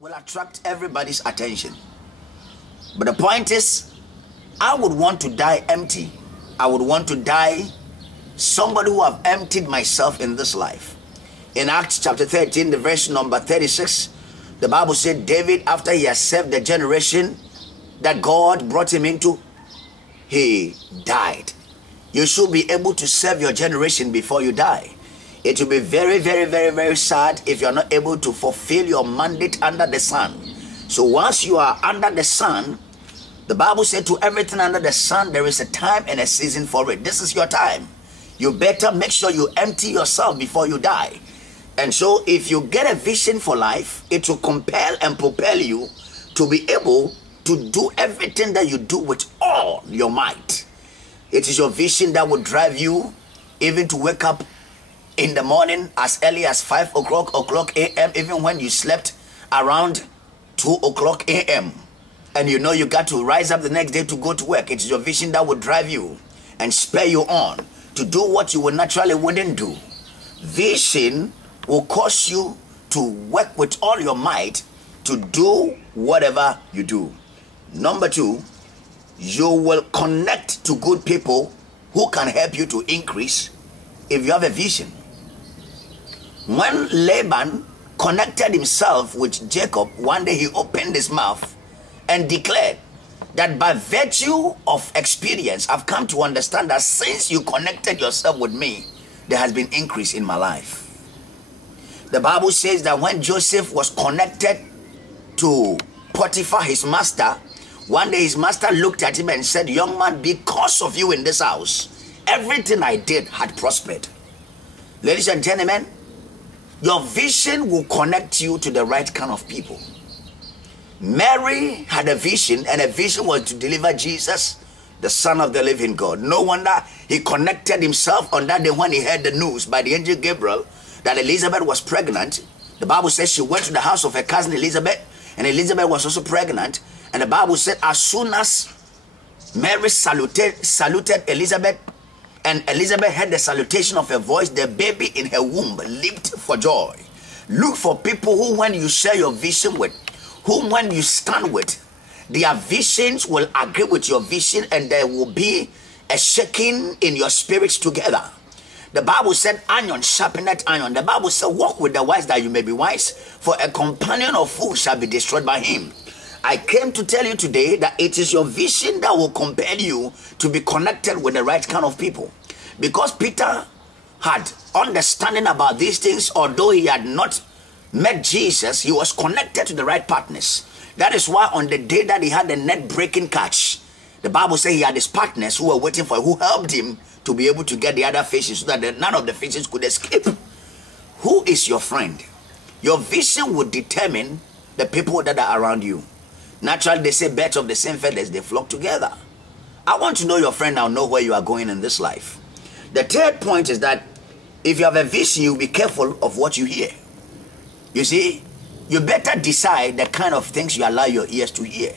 will attract everybody's attention. But the point is, I would want to die empty. I would want to die somebody who have emptied myself in this life. In Acts chapter 13, the verse number 36, the Bible said David, after he has served the generation that God brought him into, he died. You should be able to serve your generation before you die. It will be very, very, very, very sad if you are not able to fulfill your mandate under the sun. So once you are under the sun, the Bible said to everything under the sun, there is a time and a season for it. This is your time. You better make sure you empty yourself before you die. And so if you get a vision for life, it will compel and propel you to be able to do everything that you do with all your might. It is your vision that will drive you even to wake up in the morning as early as 5 o'clock a.m. even when you slept around 2 o'clock a.m. and you know you got to rise up the next day to go to work. It's your vision that will drive you and spur you on to do what you would naturally wouldn't do. Vision will cause you to work with all your might to do whatever you do. Number 2, you will connect to good people who can help you to increase if you have a vision. When Laban connected himself with Jacob, one day he opened his mouth and declared that by virtue of experience, I've come to understand that since you connected yourself with me, there has been increase in my life. The Bible says that when Joseph was connected to Potiphar, his master, one day his master looked at him and said, "Young man, because of you in this house, everything I did had prospered." Ladies and gentlemen, your vision will connect you to the right kind of people. Mary had a vision, and a vision was to deliver Jesus, the Son of the living God. No wonder he connected himself on that day when he heard the news by the angel Gabriel that Elizabeth was pregnant. The Bible says she went to the house of her cousin Elizabeth, and Elizabeth was also pregnant. And the Bible said as soon as Mary saluted Elizabeth, and Elizabeth heard the salutation of her voice, the baby in her womb leaped for joy. Look for people who, when you share your vision with, whom when you stand with, their visions will agree with your vision, and there will be a shaking in your spirits together. The Bible said iron sharpeneth iron. The Bible said walk with the wise that you may be wise, for a companion of fools shall be destroyed by him. I came to tell you today that it is your vision that will compel you to be connected with the right kind of people. Because Peter had understanding about these things, although he had not met Jesus, he was connected to the right partners. That is why on the day that he had the net-breaking catch, the Bible says he had his partners who were waiting for him, who helped him to be able to get the other fishes so that none of the fishes could escape. Who is your friend? Your vision will determine the people that are around you. Naturally, they say birds of the same feathers, they flock together. I want to know your friend now, know where you are going in this life. The third point is that if you have a vision, you be careful of what you hear. You see, you better decide the kind of things you allow your ears to hear.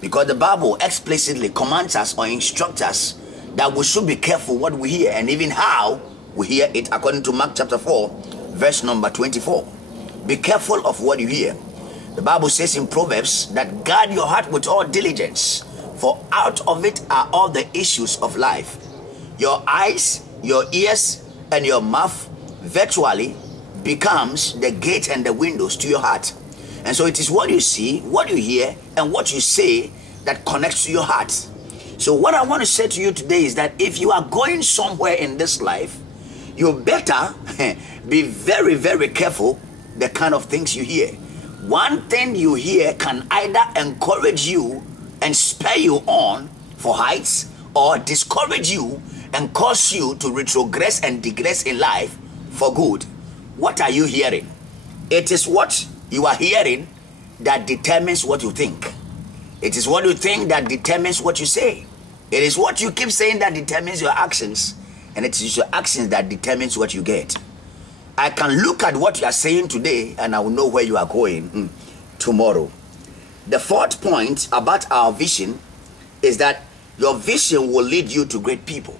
Because the Bible explicitly commands us or instructs us that we should be careful what we hear and even how we hear it, according to Mark chapter 4, verse number 24. Be careful of what you hear. The Bible says in Proverbs that guard your heart with all diligence, for out of it are all the issues of life. Your eyes, your ears, and your mouth virtually becomes the gate and the windows to your heart. And so it is what you see, what you hear, and what you say that connects to your heart. So what I want to say to you today is that if you are going somewhere in this life, you better be very, very careful the kind of things you hear. One thing you hear can either encourage you and spur you on for heights, or discourage you and cause you to retrogress and digress in life for good. What are you hearing? It is what you are hearing that determines what you think. It is what you think that determines what you say. It is what you keep saying that determines your actions, and it is your actions that determines what you get. I can look at what you are saying today and I will know where you are going tomorrow. The fourth point about our vision is that your vision will lead you to great people.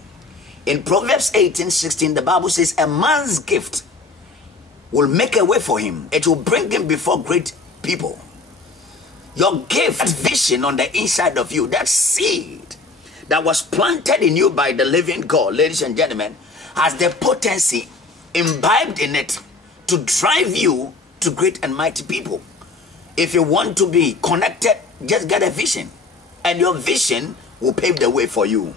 In Proverbs 18:16, the Bible says, a man's gift will make a way for him. It will bring him before great people. Your gift, that vision on the inside of you, that seed that was planted in you by the living God, ladies and gentlemen, has the potency imbibed in it to drive you to great and mighty people. If you want to be connected, just get a vision, and your vision will pave the way for you.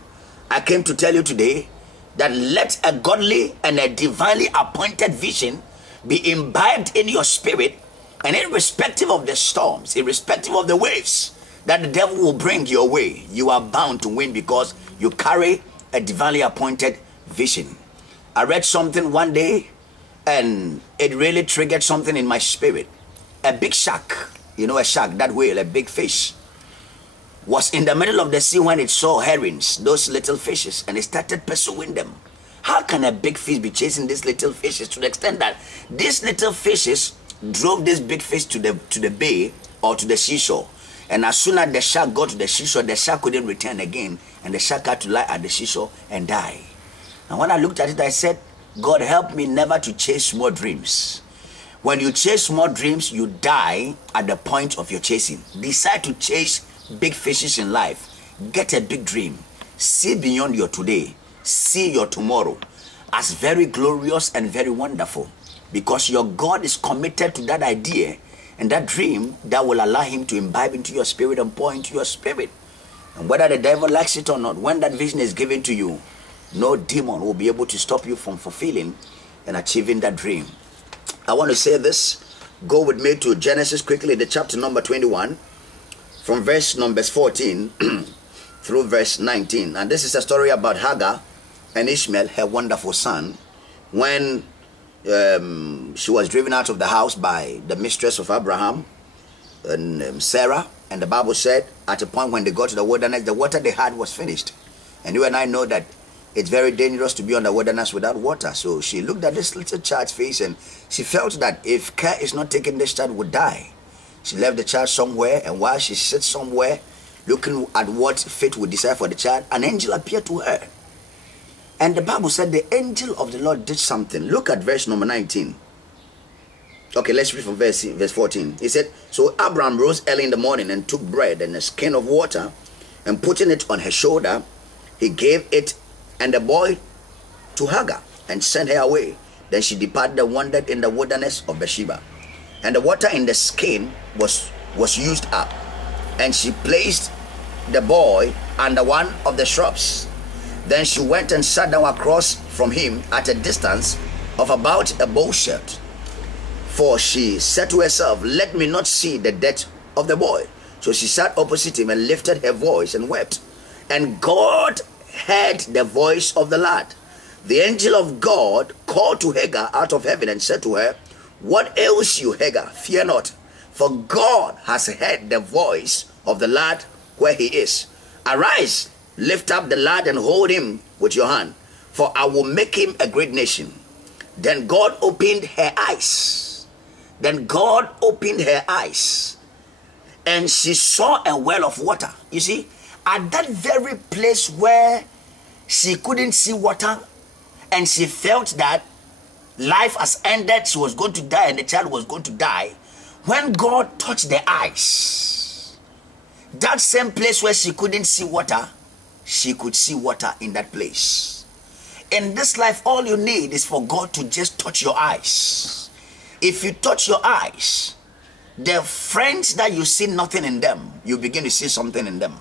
I came to tell you today that let a godly and a divinely appointed vision be imbibed in your spirit, and irrespective of the storms, irrespective of the waves that the devil will bring your way, you are bound to win because you carry a divinely appointed vision. I read something one day and it really triggered something in my spirit. A big shark, you know, a shark, that whale, a big fish, was in the middle of the sea when it saw herrings, those little fishes, and it started pursuing them. How can a big fish be chasing these little fishes to the extent that these little fishes drove this big fish to the bay or to the seashore? And as soon as the shark got to the seashore, the shark couldn't return again, and the shark had to lie at the seashore and die. And when I looked at it, I said, God, help me never to chase small dreams. When you chase small dreams, you die at the point of your chasing. Decide to chase big fishes in life. Get a big dream. See beyond your today. See your tomorrow as very glorious and very wonderful, because your God is committed to that idea and that dream that will allow him to imbibe into your spirit and pour into your spirit. And whether the devil likes it or not, when that vision is given to you, no demon will be able to stop you from fulfilling and achieving that dream. I want to say this. Go with me to Genesis quickly, the chapter number 21, from verse number 14 through verse 19. And this is a story about Hagar and Ishmael, her wonderful son, when she was driven out of the house by the mistress of Abraham and Sarah. And the Bible said at a point when they got to the wilderness, the water they had was finished. And you and I know that it's very dangerous to be on the wilderness without water. So she looked at this little child's face and she felt that if care is not taken, this child would die. She left the child somewhere, and while she sits somewhere looking at what fate would decide for the child, an angel appeared to her. And the Bible said the angel of the Lord did something. Look at verse number 19. Okay, let's read from verse 14. He said, so Abraham rose early in the morning and took bread and a skin of water, and putting it on her shoulder, he gave it and the boy to Hagar and sent her away. Then she departed and wandered in the wilderness of Beersheba. And the water in the skin was used up, and she placed the boy under one of the shrubs. Then she went and sat down across from him at a distance of about a bow shot. For she said to herself, let me not see the death of the boy. So she sat opposite him and lifted her voice and wept. And God heard the voice of the lad. The angel of God called to Hagar out of heaven and said to her, what ails you, Hagar? Fear not, for God has heard the voice of the lad where he is. Arise, lift up the lad and hold him with your hand, for I will make him a great nation. Then God opened her eyes. And she saw a well of water. You see, at that very place where she couldn't see water, and she felt that life has ended, she was going to die and the child was going to die, when God touched the eyes, that same place where she couldn't see water, she could see water in that place. In this life, all you need is for God to just touch your eyes. If you touch your eyes, the friends that you see nothing in them, you begin to see something in them.